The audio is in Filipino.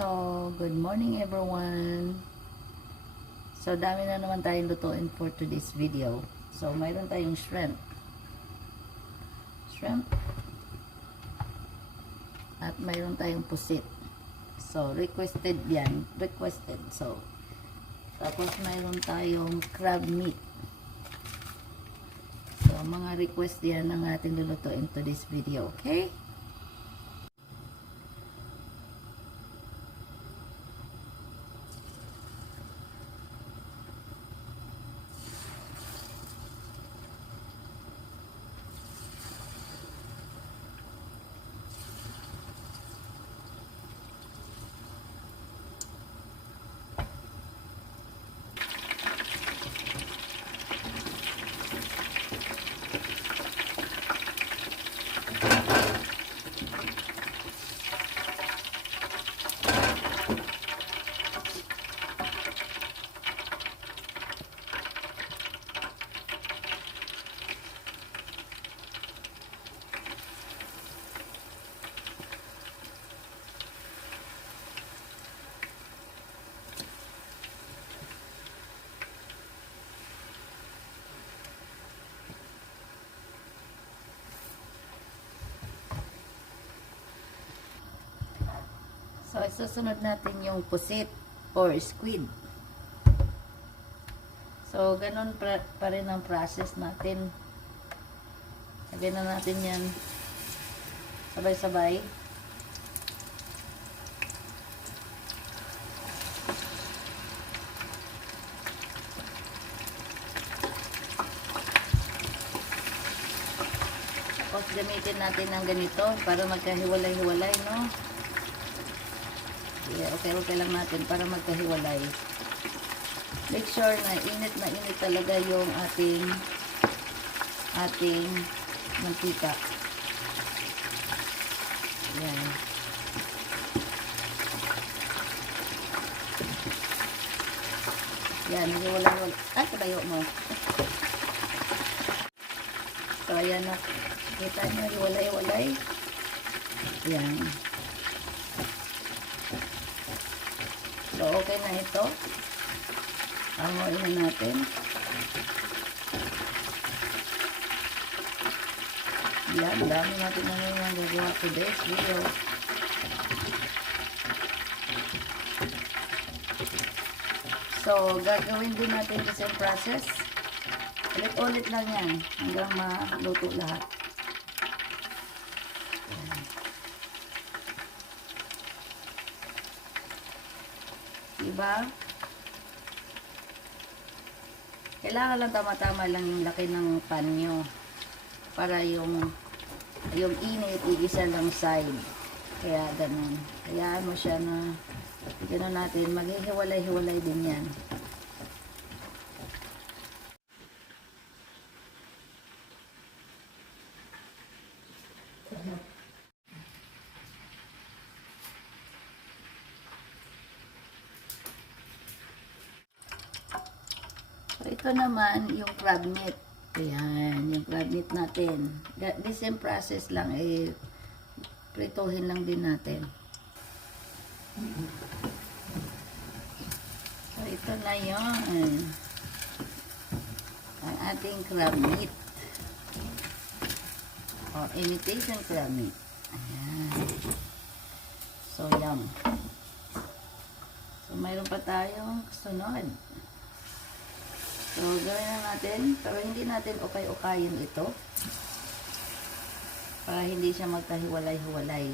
So, good morning everyone. So, dami na naman tayong lutuin for today's video. So, mayroon tayong shrimp. At mayroon tayong pusit. So, requested yan. Requested. So, tapos mayroon tayong crab meat. So, mga request yan ang ating lulutuin today's video. Okay? So, isusunod natin yung pusit or squid. So, ganun pa rin ang process natin. Lagyan na natin yan sabay-sabay. Tapos, gamitin natin ng ganito para magkahiwalay-hiwalay, no? Yeah, okay lang natin para magkahiwalay. Make sure na init talaga yung ating mantika. Yan. Yan, hiwalay. Ay, kabayo mo. So, ayan na. Kita nyo, hiwalay. Yan. So, okay na ito. Hanguin na natin. Yan, dami natin na yung gagawa today's video. So, gagawin din natin the same process. Ulit-ulit lang yan hanggang maluto lahat. Diba? Kailangan lang tama-tama lang yung laki ng pan nyo para yung init iisa lang side. Kaya ganun. Hayaan mo siya na ganun natin. Maghihiwalay-hiwalay din yan. So, ito naman yung crab meat. Ayan, yung crab meat natin. The same process lang, prituhin lang din natin. So, ito na yun. Ang ating crab meat. O, imitation crab meat. Ayan. So, yum. So, mayroon pa tayong sunod. So, gawin na natin, pero hindi natin ukay-ukayin ito para hindi siya magkahiwalay-hiwalay.